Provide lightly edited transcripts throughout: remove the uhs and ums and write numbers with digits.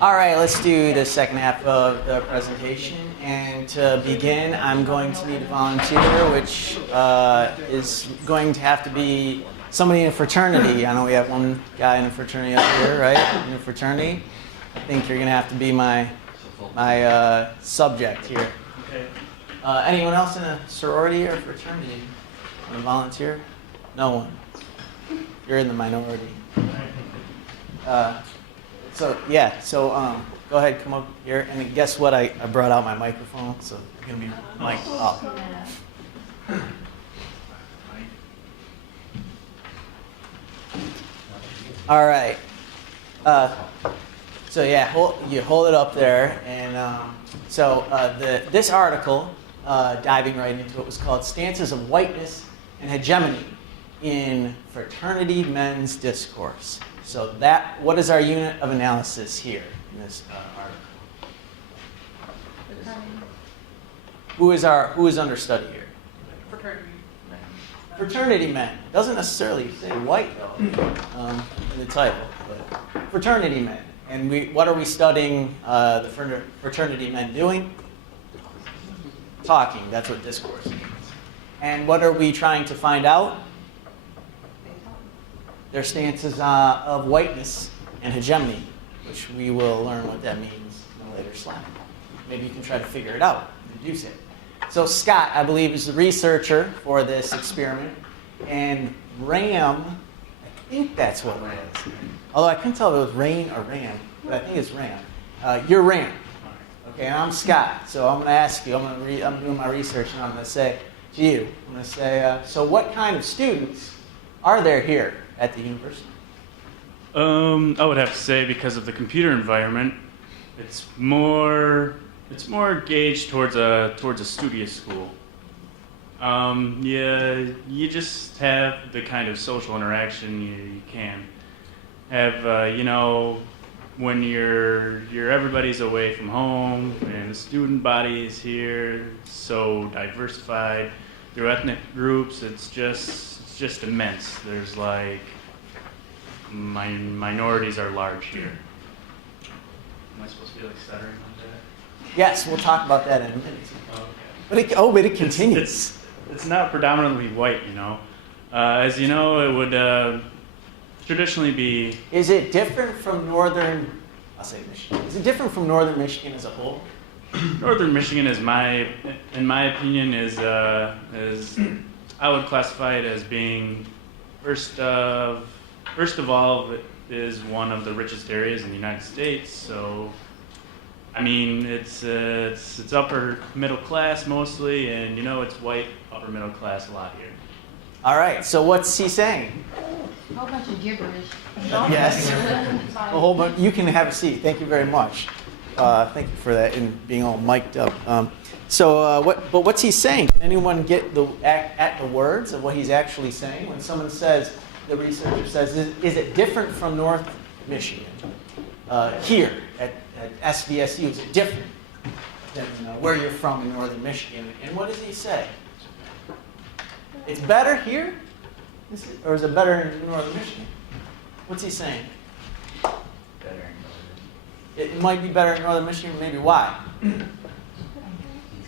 All right, let's do the second half of the presentation. And to begin, I'm going to need a volunteer, which is going to have to be somebody in a fraternity. I know we have one guy in a fraternity up here, right? In a fraternity. I think you're going to have to be my subject here. Okay. Anyone else in a sorority or fraternity? Want to volunteer? No one. You're in the minority. So go ahead, come up here. And guess what? I brought out my microphone, so it's going to be mic'd up. All right. You hold it up there, and this article, diving right into it, was called "Stances of Whiteness and Hegemony in Fraternity Men's Discourse." So what is our unit of analysis here in this article? Who is understudy here? Fraternity men. Fraternity men. It doesn't necessarily say white though in the title, but fraternity men. And what are we studying the fraternity men doing? Talking. That's what discourse means. And what are we trying to find out? Their stances of whiteness and hegemony, which we will learn what that means in a later slide. Maybe you can try to figure it out and deduce it. So Scott, I believe, is the researcher for this experiment. And Ram, I think that's what it is. Although I couldn't tell if it was Rain or Ram, but I think it's Ram. You're Ram. Okay, and I'm Scott. So I'm going to ask you, I'm doing my research, and I'm going to say to you, I'm going to say, so what kind of students are there here at the university? I would have to say, because of the computer environment, it's more gauged towards a studious school. You just have the kind of social interaction you can have. When everybody's away from home and the student body is here, so diversified through ethnic groups. It's just immense. There's minorities are large here. Am I supposed to be stuttering on that? Yes, we'll talk about that in a minute. Okay. But it continues. It's not predominantly white, As you know, it would traditionally be. Is it different from northern? I'll say Michigan. Is it different from northern Michigan as a whole? Northern Michigan in my opinion, is I would classify it as being first of all, it is one of the richest areas in the United States. So, I mean, it's upper middle class mostly, and it's white upper middle class a lot here. All right. So what's he saying? A whole bunch of gibberish. Yes. A whole bunch. You can have a seat. Thank you very much. Thank you for that and being all mic'd up. What's he saying? Can anyone get at the words of what he's actually saying? When someone says, the researcher says, is it different from North Michigan? Here at SVSU, is it different than where you're from in Northern Michigan? And what does he say? It's better here? Or is it better in Northern Michigan? What's he saying? Better in Northern. It might be better in Northern Michigan, maybe why? He's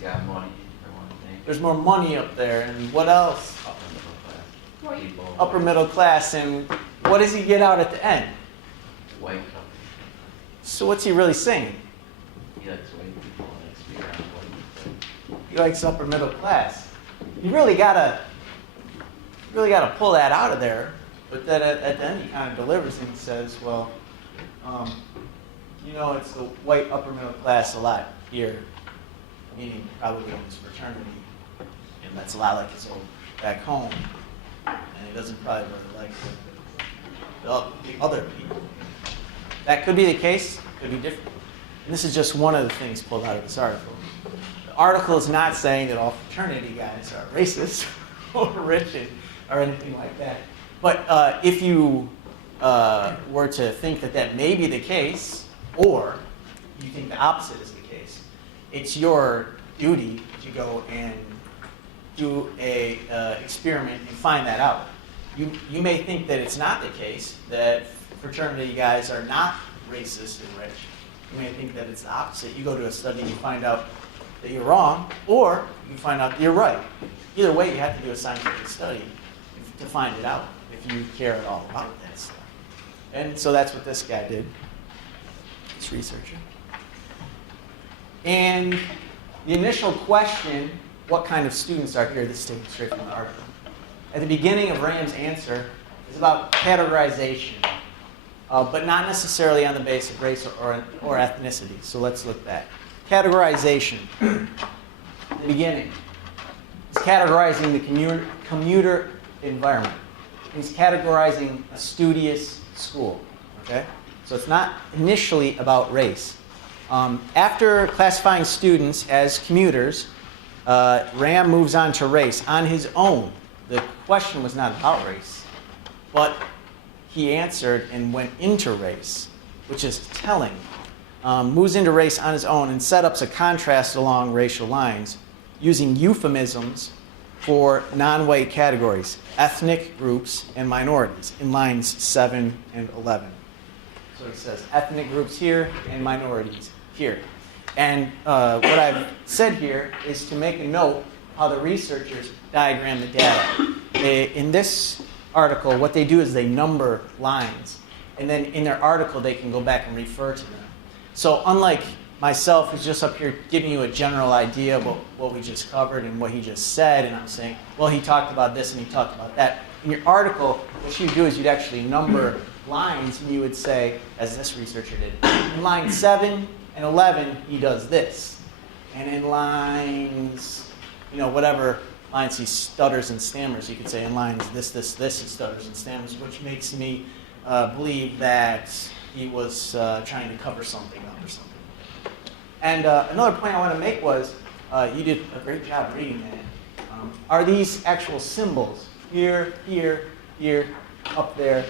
got money, for one thing. There's more money up there, and what else? Upper middle class. People. Upper middle class, and what does he get out at the end? White couple. So what's he really saying? He likes white people and likes to be around white people. He likes upper middle class. You really gotta pull that out of there, but then at the end he kind of delivers and says, well, it's the white upper middle class a lot here, meaning probably in his fraternity, and that's a lot like his old back home, and he doesn't probably really like the other people. That could be the case, could be different. And this is just one of the things pulled out of this article. The article is not saying that all fraternity guys are racist or rich or anything like that. But if you were to think that may be the case, or you think the opposite is the case, it's your duty to go and do a experiment and find that out. You may think that it's not the case, that fraternity guys are not racist and rich. You may think that it's the opposite. You go to a study, you find out that you're wrong, or you find out that you're right. Either way, you have to do a scientific study to find it out, if you care at all about that stuff. And so that's what this guy did, this researcher. And the initial question, what kind of students are here? This is taken straight from the article. At the beginning of Ram's answer is about categorization, but not necessarily on the basis of race or ethnicity. So let's look back. Categorization. The beginning. He's categorizing the commuter environment. He's categorizing a studious school. Okay? So it's not initially about race. After classifying students as commuters, Ram moves on to race on his own. The question was not about race, but he answered and went into race, which is telling. Moves into race on his own and set up a contrast along racial lines using euphemisms for non-white categories, ethnic groups, and minorities in lines 7 and 11. So he says ethnic groups here and minorities here. And what I've said here is to make a note how the researchers diagram the data. In this article, what they do is they number lines. And then in their article, they can go back and refer to them. So unlike myself, who's just up here giving you a general idea of what we just covered and what he just said, and I'm saying, well, he talked about this and he talked about that. In your article, what you'd do is you'd actually number lines, and you would say, as this researcher did, in line 7 and 11, he does this. And in lines, whatever lines he stutters and stammers, you could say in lines this, he stutters and stammers, which makes me believe that he was trying to cover something up or something. And another point I want to make was, you did a great job reading that. Are these actual symbols? Here, here, here, up there,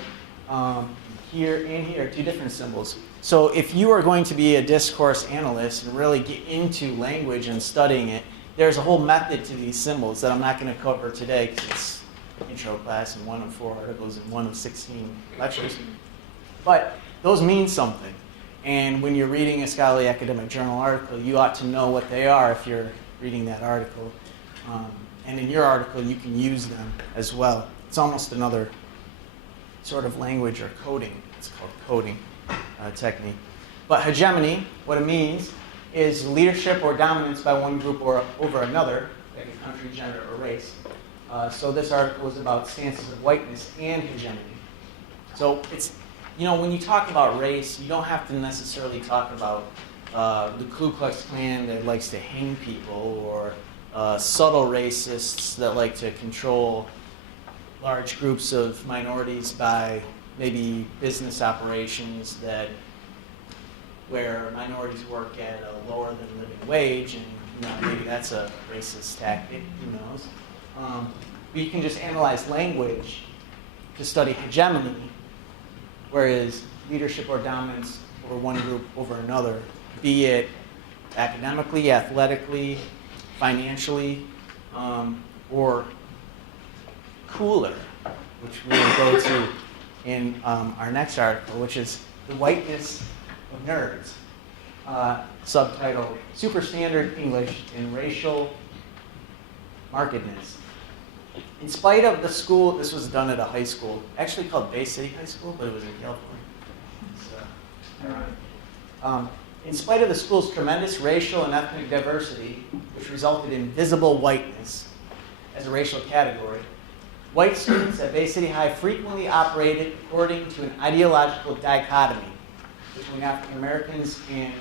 here, and here, two different symbols. So if you are going to be a discourse analyst and really get into language and studying it, there's a whole method to these symbols that I'm not going to cover today because it's intro class and 1 of 4 articles and 1 of 16 lectures. But those mean something. And when you're reading a scholarly academic journal article, you ought to know what they are if you're reading that article. And in your article, you can use them as well. It's almost another sort of language or coding. It's called coding technique. But hegemony, what it means, is leadership or dominance by one group or over another, like a country, gender, or race. So this article is about stances of whiteness and hegemony. So it's, when you talk about race, you don't have to necessarily talk about the Ku Klux Klan that likes to hang people or subtle racists that like to control large groups of minorities by maybe business operations where minorities work at a lower than living wage, and maybe that's a racist tactic, who knows. But you can just analyze language to study hegemony, whereas leadership or dominance over one group over another, be it academically, athletically, financially, or cooler, which we will go to in our next article, which is The Whiteness of Nerds, subtitled Superstandard English in Racial Markedness. In spite of the school, this was done at a high school, actually called Bay City High School, but it was in California. It's ironic. In spite of the school's tremendous racial and ethnic diversity, which resulted in visible whiteness as a racial category, white students at Bay City High frequently operated according to an ideological dichotomy between African Americans and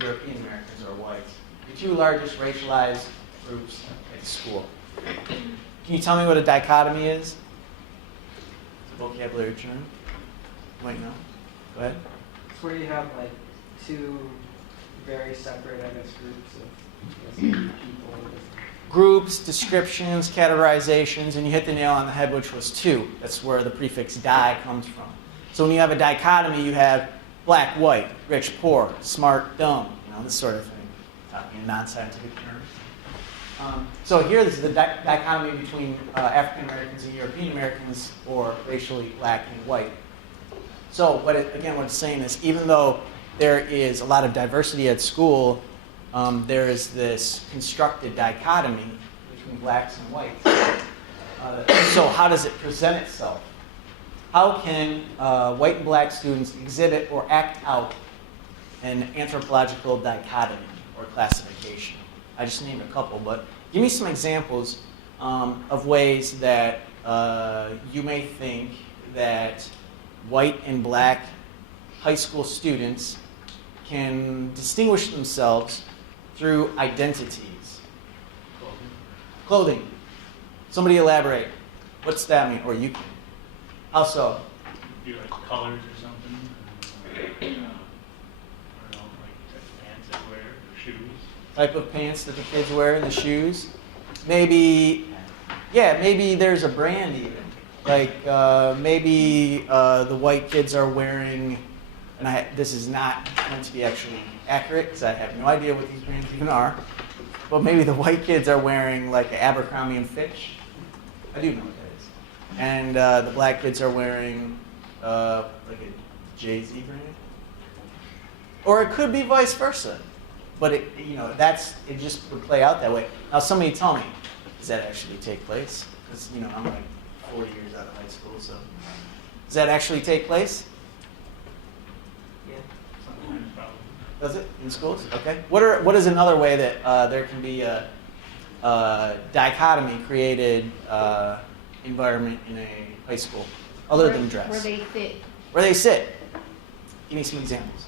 European Americans, or whites, the two largest racialized groups at the school. Can you tell me what a dichotomy is? It's a vocabulary term. You might know. Go ahead. It's where you have like two very separate, groups of people. Groups, descriptions, categorizations, and you hit the nail on the head, which was two. That's where the prefix di comes from. So when you have a dichotomy, you have black, white, rich, poor, smart, dumb, this sort of thing, talking in non-scientific terms. So here, this is the dichotomy between African Americans and European Americans, or racially black and white. So, again, what it's saying is, even though there is a lot of diversity at school, there is this constructed dichotomy between blacks and whites. So how does it present itself? How can white and black students exhibit or act out an anthropological dichotomy or classification? I just named a couple, but give me some examples of ways that you may think that white and black high school students can distinguish themselves through identities. Clothing. Somebody elaborate. What's that mean? Or you can. How so? Do like colors or something? I don't know, like pants they wear, or shoes. Type of pants that the kids wear and the shoes. Maybe, yeah, maybe there's a brand even. Like maybe the white kids are wearing, and this is not meant to be actually accurate because I have no idea what these brands even are, but maybe the white kids are wearing like an Abercrombie and Fitch. I do know what that is. And the black kids are wearing like a Jay-Z brand. Or it could be vice versa. But it just would play out that way. Now somebody tell me, does that actually take place? Because I'm like 40 years out of high school, so does that actually take place? Yeah. Sometimes probably. Does it in schools? Okay. What is another way that there can be a dichotomy created environment in a high school, other than dress? Where they sit. Where they sit. Give me some examples.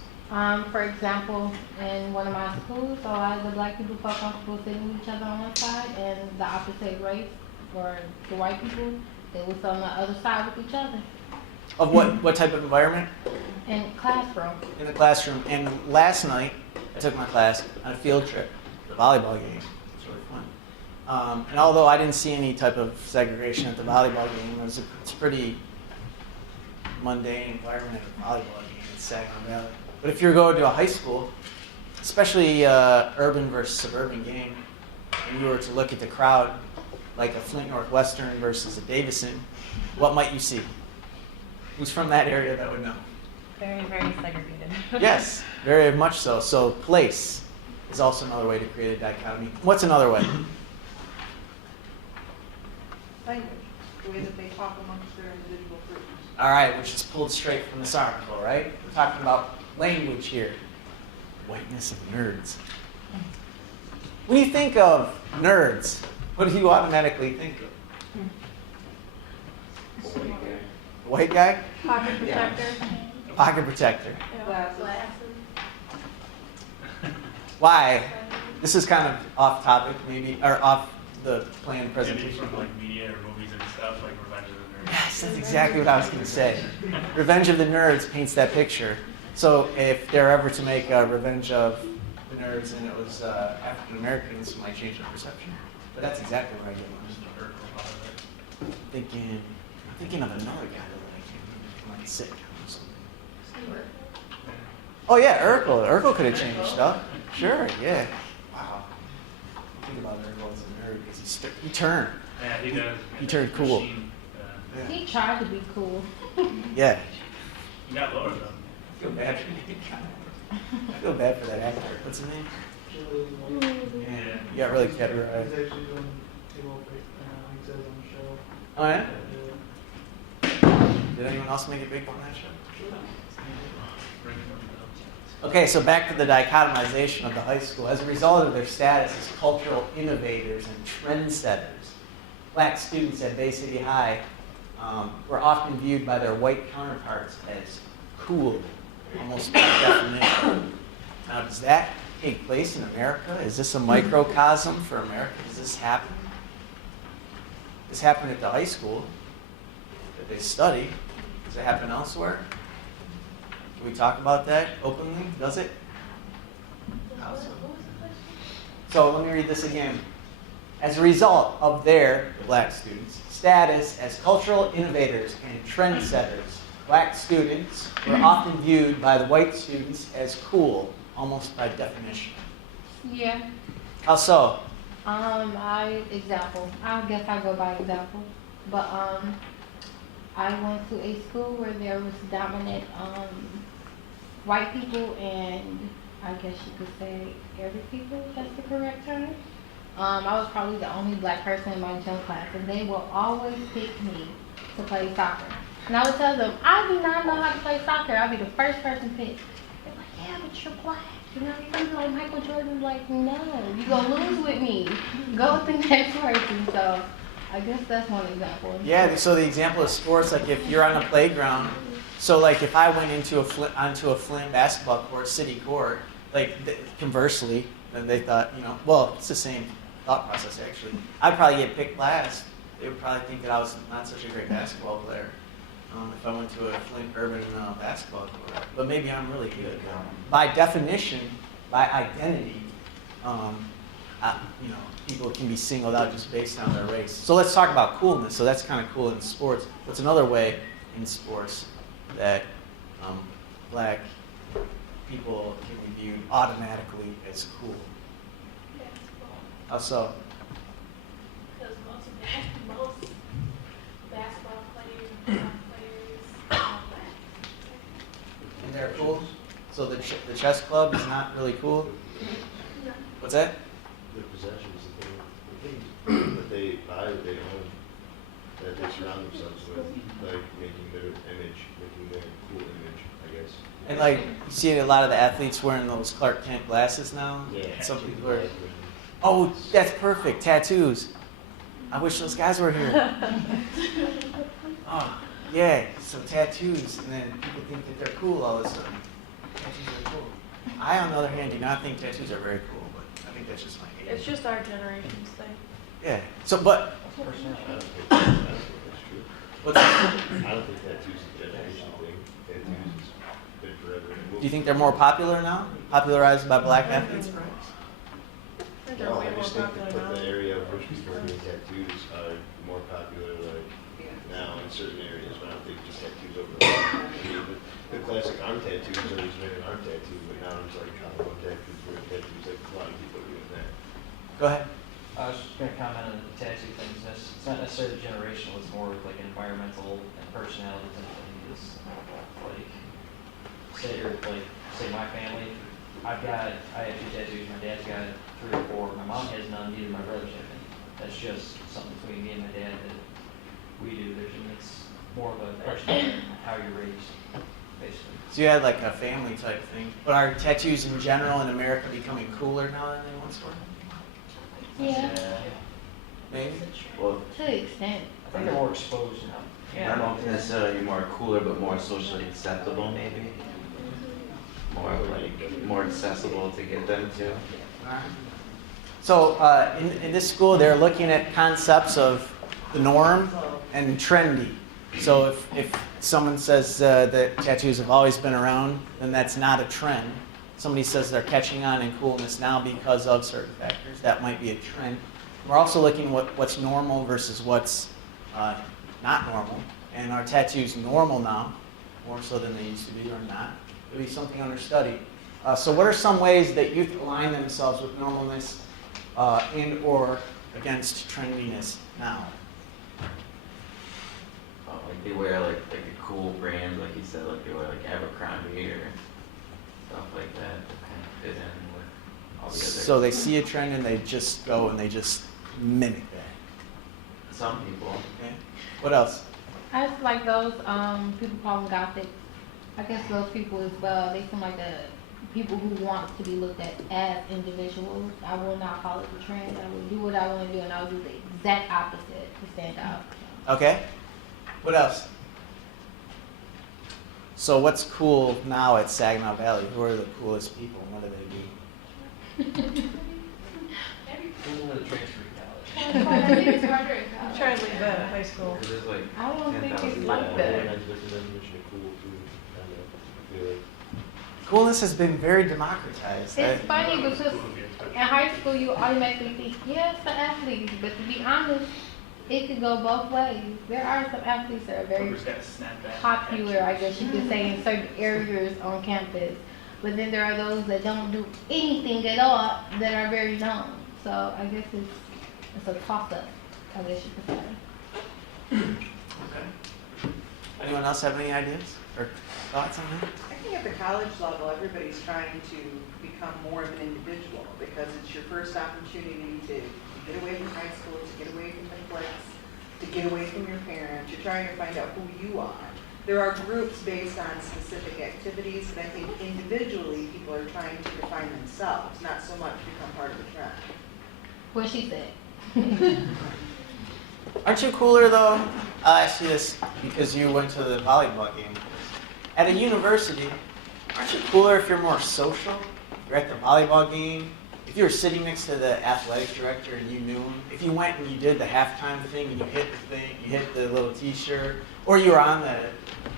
For example, in one of my schools, a lot of the black people felt comfortable sitting with each other on one side, and the opposite race, or the white people, they would sit on the other side with each other. Of what type of environment? In classroom. In the classroom. And last night, I took my class on a field trip, the volleyball game. It was really fun. And although I didn't see any type of segregation at the volleyball game, it's a pretty mundane environment at a volleyball game in Saginaw Valley. But if you're going to a high school, especially urban versus suburban game, and you were to look at the crowd, like a Flint Northwestern versus a Davison, what might you see? Who's from that area that would know? Very, very segregated. Yes, very much so. So place is also another way to create a dichotomy. What's another way? Language, the way that they talk amongst their individual groups. All right, which is pulled straight from this article, right? We're talking about language here. Whiteness of nerds. When you think of nerds, what do you automatically think of? White guy? Pocket protector. Pocket protector. Glasses. Why? This is kind of off topic, maybe, or off the planned Maybe presentation. from like media or movies and stuff, like Revenge of the Nerds. Yes, that's exactly what I was going to say. Revenge of the Nerds paints that picture. So if they're ever to make Revenge of the Nerds and it was African Americans, it might change the perception. But that's exactly what I get. I'm thinking of another guy that I can't remember from like sitcom or something. Oh yeah, Urkel. Urkel could have changed stuff. Sure, yeah. Wow. Think about Urkel as a nerd because he turned. Yeah, he does. He turned cool. Machine, Yeah. He tried to be cool. Yeah. he got lower though. I feel bad for that actor. What's his name? Yeah. You got really categorized. He's actually doing table break now, he says on the show. Oh yeah? Did anyone else make it big on that show? Okay, so back to the dichotomization of the high school. As a result of their status as cultural innovators and trendsetters, black students at Bay City High were often viewed by their white counterparts as cool, almost by definition. Now, does that take place in America? Is this a microcosm for America? Does this happen? This happened at the high school that they study. Does it happen elsewhere? Can we talk about that openly? Does it? How so? So let me read this again. As a result of the black students' status as cultural innovators and trendsetters, black students were often viewed by the white students as cool, almost by definition. Yeah. How so? I guess I go by example. But I went to a school where there was dominant white people and I guess you could say Arabic people, if that's the correct term. I was probably the only black person in my gym class, and they will always pick me to play soccer. And I would tell them, I do not know how to play soccer. I'll be the first person picked. They're like, yeah, but you're black. You know, you're like Michael Jordan. Like, no, you're going to lose with me. Go with the next person. So I guess that's one example. Yeah, so the example of sports, like if you're on a playground, so like if I went onto a Flint basketball court, city court, like conversely, then they thought, you know, well, it's the same thought process actually. I'd probably get picked last. They would probably think that I was not such a great basketball player if I went to a Flint urban basketball court. But maybe I'm really good. By definition, by identity, you know, people can be singled out just based on their race. So let's talk about coolness. So that's kind of cool in sports. What's another way in sports that black people can be viewed automatically as cool? How so? Because most basketball players are black. And they're cool? So the chess club is not really cool? No. What's that? Their possessions, the things that they buy, that they own, that they surround themselves with, like making their image, making their cool image, I guess. And like, you see a lot of the athletes wearing those Clark Kent glasses now? Yeah. Some people are, oh, that's perfect, tattoos. I wish those guys were here. Oh, yeah, so tattoos, and then people think that they're cool all of a sudden. Tattoos are cool. I, on the other hand, do not think tattoos are very cool, but I think that's just my It's age. just our generation's thing. Yeah, so, but, I don't think that's true. what's that? I don't think tattoos is a generational thing. Tattoos has been forever. Do you think they're more popular now? Popularized by black athletes, perhaps? I think they're No, way I more just think popular that the now. area of which people are getting tattoos are more popular, like, now in certain areas, but I don't think just tattoos overall. I mean, the classic arm tattoos always been an arm tattoo, but now there's like collarbone tattoos, where tattoos, like a lot of people are doing that. Go ahead. I was just going to comment on the tattoo things. It's not necessarily generational. It's more of like an environmental and personality type thing. It's like say my family. I have 2 tattoos. My dad's got 3 or 4. My mom has none. Neither my brothers have any. That's just something between me and my dad that we do. It's more of a personality and how you're raised, basically. So you had like a family type thing. But are tattoos in general in America becoming cooler now than they once were? Yeah, Maybe? Well, to an extent. I think they're more exposed now. I don't think necessarily more cooler, but more socially acceptable, maybe. More accessible to get them to. Alright. So in this school, they're looking at concepts of the norm and trendy. So if someone says that tattoos have always been around, then that's not a trend. Somebody says they're catching on in coolness now because of certain factors, that might be a trend. We're also looking at what's normal versus what's not normal. And are tattoos normal now, more so than they used to be, or not? It would be something under study. So what are some ways that youth align themselves with normalness and or against trendiness now? Like they wear like a cool brand, like you said, like they wear like Abercrombie or stuff like that to kind of fit in with all the other. So they see a trend and they just go and they just mimic that. Some people. Okay. What else? I just like those people call them gothic. I guess those people as well. They seem like the people who want to be looked at as individuals. I will not follow the trend. I will do what I want to do, and I will do the exact opposite to stand out. Okay. What else? So what's cool now at Saginaw Valley? Who are the coolest people? What do they do? Who's in the transfer I think it's harder in I'm college. trying to leave that at high school. Because there's like I don't think it's 10,000 like that. Organized with the definition of cool too, kind of, I feel like. Coolness has been very democratized. It's funny because in high school you automatically think, yes, the athletes, but to be honest, it could go both ways. There are some athletes that are very popular, I guess you could say, in certain areas on campus. But then there are those that don't do anything at all that are very known. So I guess it's a toss-up, I guess you could say. Okay. Anyone else have any ideas or thoughts on that? I think at the college level, everybody's trying to become more of an individual because it's your first opportunity to get away from high school, to get away from the cliques, to get away from your parents. You're trying to find out who you are. There are groups based on specific activities, but I think individually people are trying to define themselves, not so much become part of the trend. What she said. Aren't you cooler though? I'll ask you this because you went to the volleyball game. At a university, aren't you cooler if you're more social? You're at the volleyball game. If you were sitting next to the athletic director and you knew him, if you went and you did the halftime thing and you hit the thing, you hit the little T-shirt, or you were on the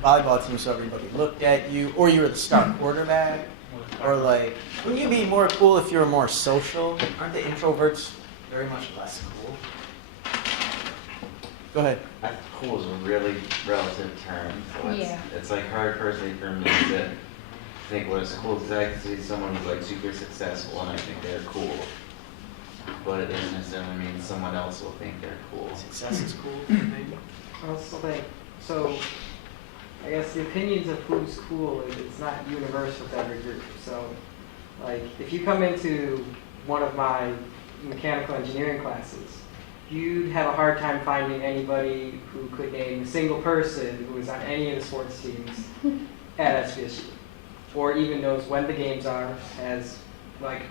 volleyball team so everybody looked at you, or you were the star quarterback, or like, wouldn't you be more cool if you were more social? Aren't the introverts very much less cool? Go ahead. I think cool is a really relative term, so Yeah. it's like hard personally for me to think what is cool, because I can see someone who's like super successful and I think they're cool, but it doesn't necessarily mean someone else will think they're cool. Success is cool, maybe. I also think, so I guess the opinions of who's cool, it's not universal to every group. So like if you come into one of my mechanical engineering classes, you'd have a hard time finding anybody who could name a single person who is on any of the sports teams at SVSU, or even knows when the games are. As like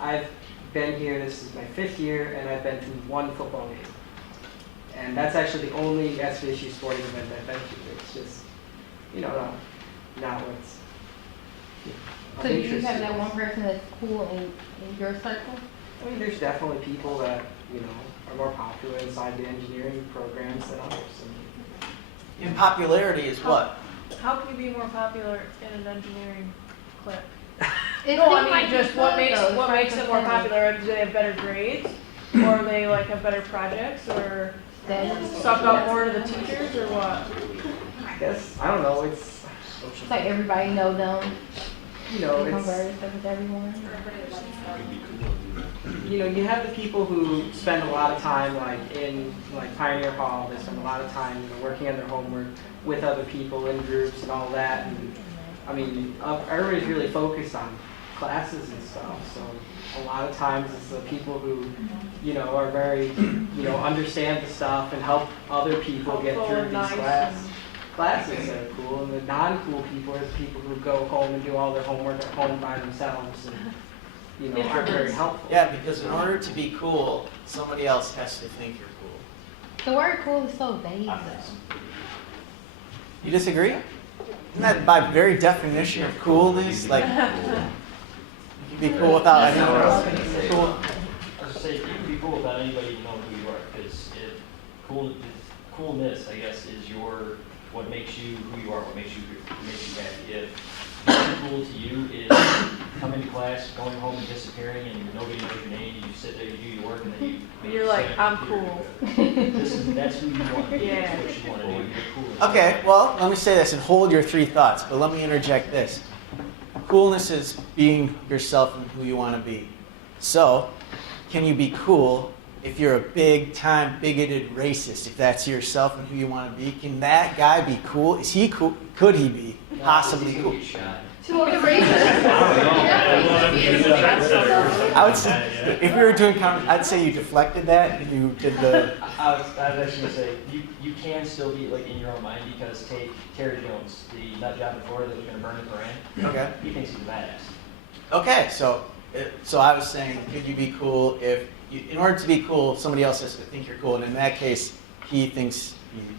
I've been here, this is my 5th year, and I've been to 1 football game, and that's actually the only SVSU sporting event I've been to. It's just, you know, not what's. So do you have that one person that's cool in your circle? I mean, there's definitely people that, you know, are more popular inside the engineering programs than others. And popularity is what? How can you be more popular in an engineering clique? It No, seems I mean, like just you what could, makes though. what It's makes like them more a popular? Do they have better grades, or they like have better projects, or That's- suck up more to the teachers, or what? I guess, I don't know, it's, It's like everybody know them. you know, They it's, converse with everyone. you know, you have the people who spend a lot of time like in like Pioneer Hall, they spend a lot of time, you know, working on their homework with other people in groups and all that. And I mean, everybody's really focused on classes and stuff. So a lot of times it's the people who, you know, are very, you know, understand the stuff and help other people get Helpful through and these nice classes that are cool. And the non-cool people are the people who go home and do all their homework at home by themselves and, you know, aren't very helpful. Yeah, because in order to be cool, somebody else has to think you're cool. The word cool is so vague though. You disagree? Isn't that by very definition of coolness? Like, you can be cool without anyone else thinking you're cool. I was gonna say, you can be cool without anybody knowing who you are, because coolness, I guess, is what makes you who you are, what makes you happy. If being cool to you is coming to class, going home and disappearing, and nobody knows your name, you sit there, you do your work, and then you. You're like, sit I'm at the cool. computer. That's who you want to be. Yeah. That's what you want to do. You're cool. Okay, well, let me say this and hold your 3 thoughts, but let me interject this. Coolness is being yourself and who you want to be. So, can you be cool if you're a big-time bigoted racist? If that's yourself and who you want to be, can that guy be cool? Is he cool? Could he be possibly cool? To other races. I would say, if we were doing, I'd say you deflected that and you did the. I was actually gonna say, you can still be like in your own mind, because take Terry Jones, the nut job in Florida that was gonna burn the Koran. Okay. He thinks he's a badass. Okay, so I was saying, could you be cool if, in order to be cool, somebody else has to think you're cool, and in that case, he thinks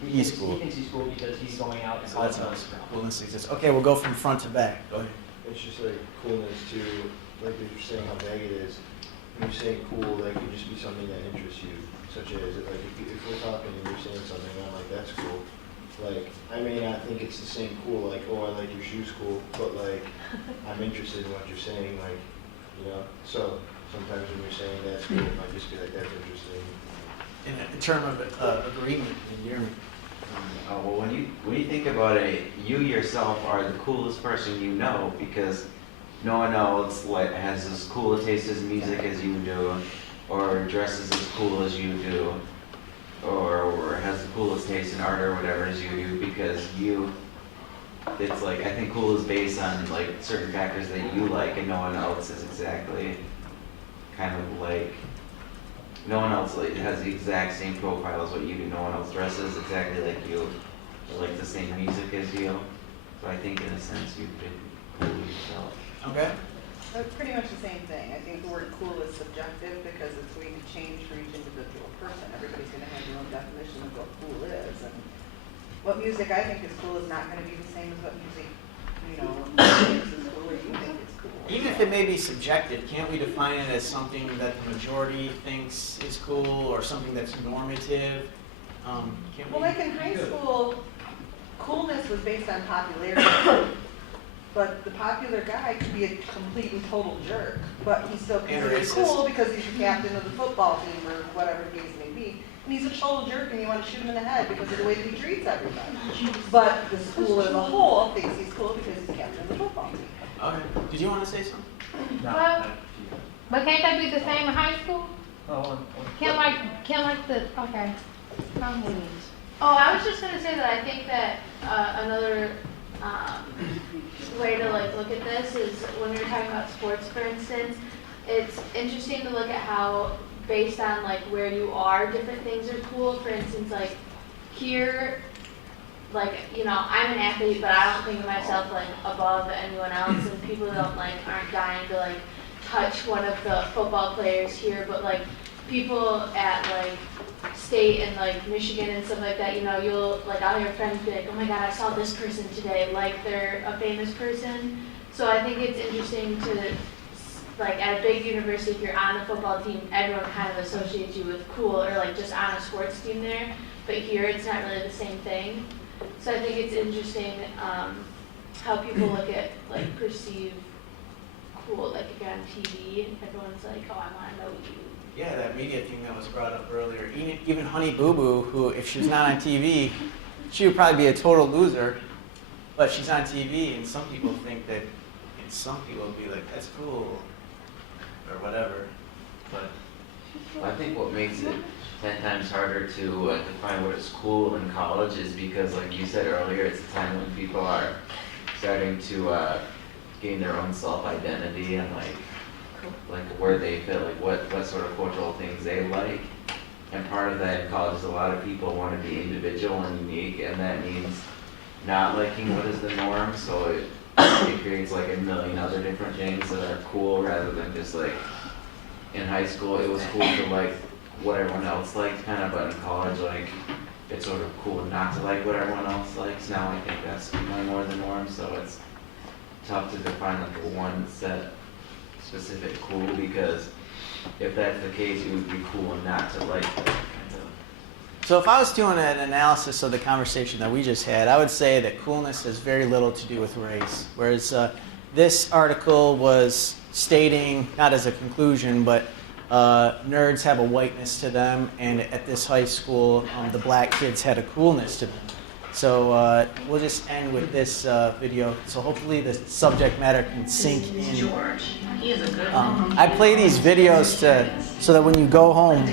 he's cool. He thinks he's cool because he's going out and So that's causing how us coolness exists. Okay, we'll go from front to back. Go ahead. It's just like coolness too, like if you're saying how big it is, when you're saying cool, that could just be something that interests you, such as, like, if we're talking and you're saying something, and I'm like, that's cool. Like, I may not think it's the same cool, like, oh, I like your shoes cool, but like, I'm interested in what you're saying, like, you know, so sometimes when you're saying that's cool, it might just be like, that's interesting. In term of agreement, endearment. Well, when you think about it, you yourself are the coolest person you know, because no one else like has as cool a taste as music as you do, or dresses as cool as you do. or has the coolest taste in art or whatever as you do, because it's like, I think cool is based on like certain factors that you like, and no one else is exactly kind of like, no one else like has the exact same profile as what you do. No one else dresses exactly like you, or like the same music as you. So I think in a sense you could cool yourself. Okay. That's pretty much the same thing. I think the word cool is subjective because it's going to change for each individual person. Everybody's going to have their own definition of what cool is. And what music I think is cool is not going to be the same as what music, you know, thinks is cool or you think is cool. Even if it may be subjective, can't we define it as something that the majority thinks is cool or something that's normative? Can't Well, we? like in high school, coolness was based on popularity. But the popular guy could be a complete and total jerk, but he's still considered racist. cool because he's the captain of the football team or whatever the case may be. And he's a total jerk and you want to shoot him in the head because of the way that he treats everybody. But the school as a whole thinks he's cool because he's captain of the football team. Okay. Did you want to say something? Well, but can't that be the same in high school? Oh, Can't like the, okay. Oh, I was just gonna say that I think that another way to like look at this is when you're talking about sports, for instance, it's interesting to look at how based on like where you are, different things are cool. For instance, like here, like, you know, I'm an athlete, but I don't think of myself like above anyone else, and people don't like aren't dying to like touch one of the football players here, but like people at like state and like Michigan and stuff like that, you know, you'll like, I'll hear friends be like, oh my god, I saw this person today, like they're a famous person. So I think it's interesting to, like, at a big university, if you're on the football team, everyone kind of associates you with cool, or like just on a sports team there, but here it's not really the same thing. So I think it's interesting how people look at, like, perceive cool, like if you're on TV, everyone's like, oh, I want to know you. Yeah, that media thing that was brought up earlier. Even Honey Boo Boo, who, if she was not on TV, she would probably be a total loser. But she's on TV, and some people think that, and some people would be like, that's cool, or whatever. But I think what makes it 10 times harder to define what is cool in college is because, like you said earlier, it's a time when people are starting to gain their own self-identity and like where they fit, like what sort of cultural things they like. And part of that in college is a lot of people want to be individual and unique, and that means not liking what is the norm. So it creates like a million other different things that are cool rather than just like in high school it was cool to like what everyone else liked kind of, but in college like it's sort of cool not to like what everyone else likes. Now I think that's becoming more the norm, so it's tough to define like a one set specific cool, because if that's the case, it would be cool not to like that kind of. so if I was doing an analysis of the conversation that we just had, I would say that coolness has very little to do with race. Whereas this article was stating, not as a conclusion, but nerds have a whiteness to them, and at this high school, the black kids had a coolness to them. So we'll just end with this video. So hopefully the subject matter can sink in. George. He is a good I play these videos so that when you go home,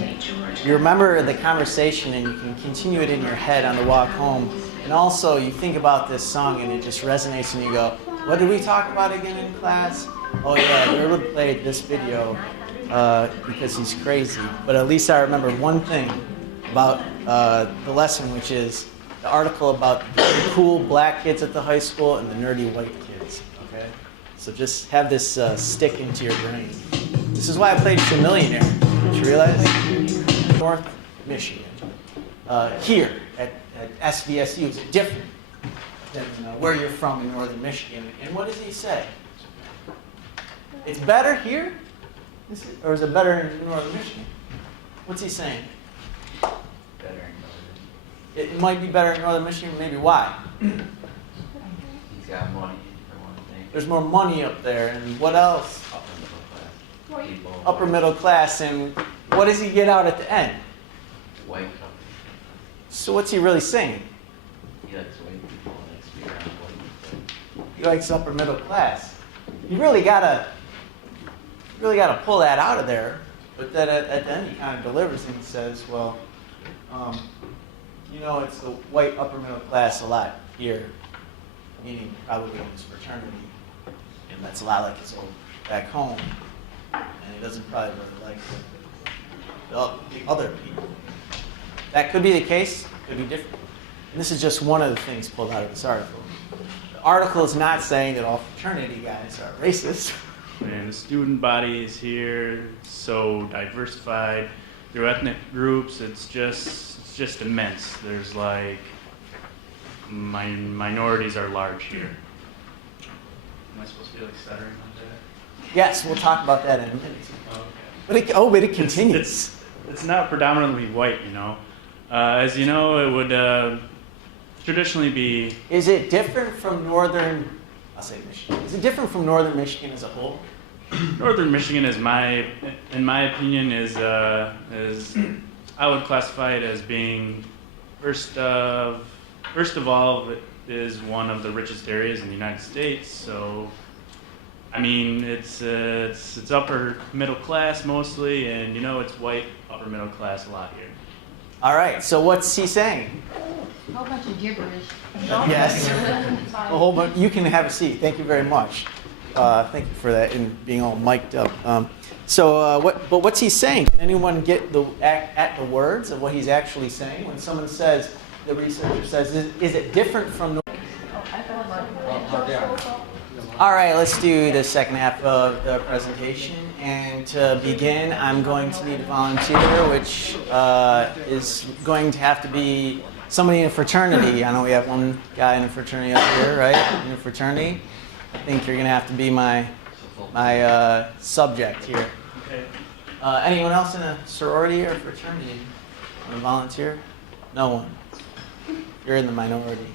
you remember the conversation and you can continue it in your head on the walk home. And also you think about this song and it just resonates and you go, what did we talk about again in class? Oh yeah, Girdwood played this video because he's crazy. But at least I remember one thing about the lesson, which is the article about the cool black kids at the high school and the nerdy white kids, okay? So just have this stick into your brain. This is why I played Chamillionaire. Did you realize? North Michigan. Here at SVSU is different than where you're from in northern Michigan. And what does he say? It's better here? Or is it better in northern Michigan? What's he saying? Better in It might be better in northern Michigan, maybe why? He's got money for one thing. There's more money up there, and what else? Upper middle class people. Upper middle class, and what does he get out at the end? White company. So what's he really saying? He likes white people and likes to be around white people. He likes upper middle class. You really gotta pull that out of there, but then at the end he kind of delivers and he says, well, You know, it's the white upper middle class a lot here, meaning probably in this fraternity, and that's a lot like his old back home, and he doesn't probably really like the other people. That could be the case, could be different. And this is just one of the things pulled out of this article. The article is not saying that all fraternity guys are racist. And the student body is here, so diversified through ethnic groups. It's just immense. There's like minorities are large here. Am I supposed to be like stuttering on that? Yes, we'll talk about that in a minute. Oh, okay. But it continues. It's not predominantly white, you know. As you know, it would traditionally be. Is it different from northern? I'll say Michigan. Is it different from northern Michigan as a whole? Northern Michigan in my opinion, is I would classify it as being first of all, it is one of the richest areas in the United States. So, I mean, it's upper middle class mostly, and you know, it's white upper middle class a lot here. All right. So what's he saying? A whole bunch of gibberish. Yes. A whole bunch. You can have a seat. Thank you very much. Thank you for that and being all mic'd up. But what's he saying? Can anyone get at the words of what he's actually saying? When someone says, the researcher says, is it different from? All right, let's do the second half of the presentation. And to begin, I'm going to need a volunteer, which is going to have to be somebody in a fraternity. I know we have one guy in a fraternity up here, right? In a fraternity. I think you're going to have to be my subject here. Okay. Anyone else in a sorority or fraternity want to volunteer? No one. You're in the minority.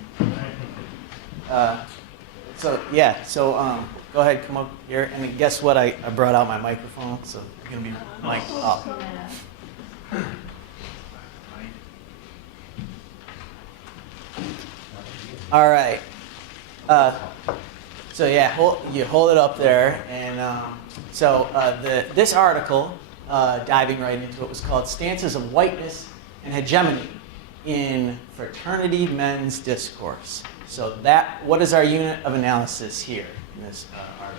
So go ahead, come up here. And guess what? I brought out my microphone, so you're going to be mic'd up. All right. You hold it up there, and this article, diving right into it, was called "Stances of Whiteness and Hegemony in Fraternity Men's Discourse." So what is our unit of analysis here in this article?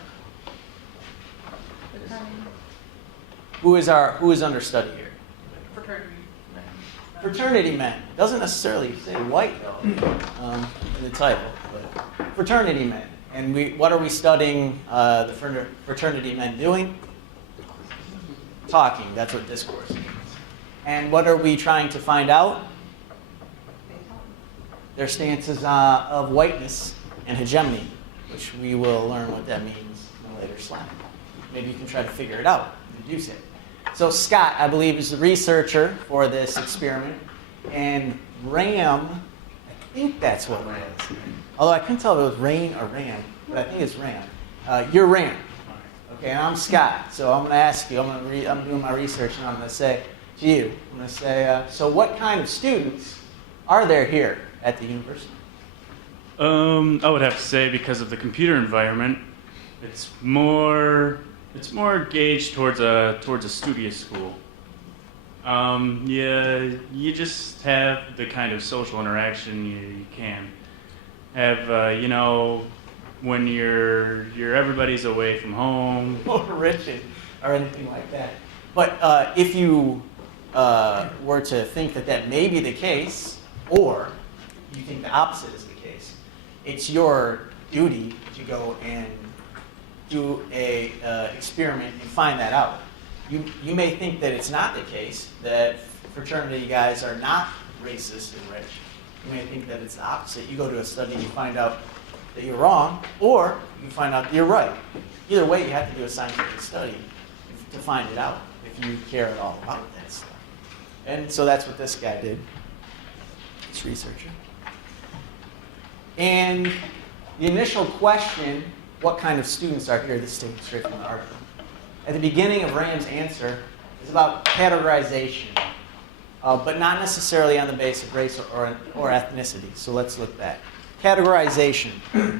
Who is understudy here? Fraternity men. It doesn't necessarily say white though in the title, but fraternity men. And what are we studying the fraternity men doing? Talking. That's what discourse means. And what are we trying to find out? Their stances of whiteness and hegemony, which we will learn what that means in a later slide. Maybe you can try to figure it out and deduce it. So Scott, I believe, is the researcher for this experiment. And Ram, I think that's what it is. Although I couldn't tell if it was Rain or Ram, but I think it's Ram. You're Ram. Okay, and I'm Scott. So I'm going to ask you, I'm doing my research, and I'm going to say to you, I'm going to say, so what kind of students are there here at the university? I would have to say, because of the computer environment, it's more gauged towards a studious school. You just have the kind of social interaction you can have. When everybody's away from home, Or Richard, or anything like that. But if you were to think that may be the case, or you think the opposite is the case, it's your duty to go and do a experiment and find that out. You may think that it's not the case, that fraternity guys are not racist and rich. You may think that it's the opposite. You go to a study and you find out that you're wrong, or you find out that you're right. Either way, you have to do a scientific study to find it out, if you care at all about that stuff. And so that's what this guy did, this researcher. And the initial question, what kind of students are here, this is taken straight from the article. At the beginning of Ram's answer is about categorization, but not necessarily on the basis of race or ethnicity. So let's look back. Categorization. The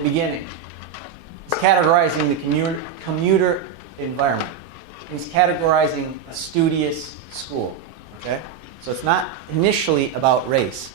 beginning. He's categorizing the commuter environment. He's categorizing a studious school. Okay? So it's not initially about race.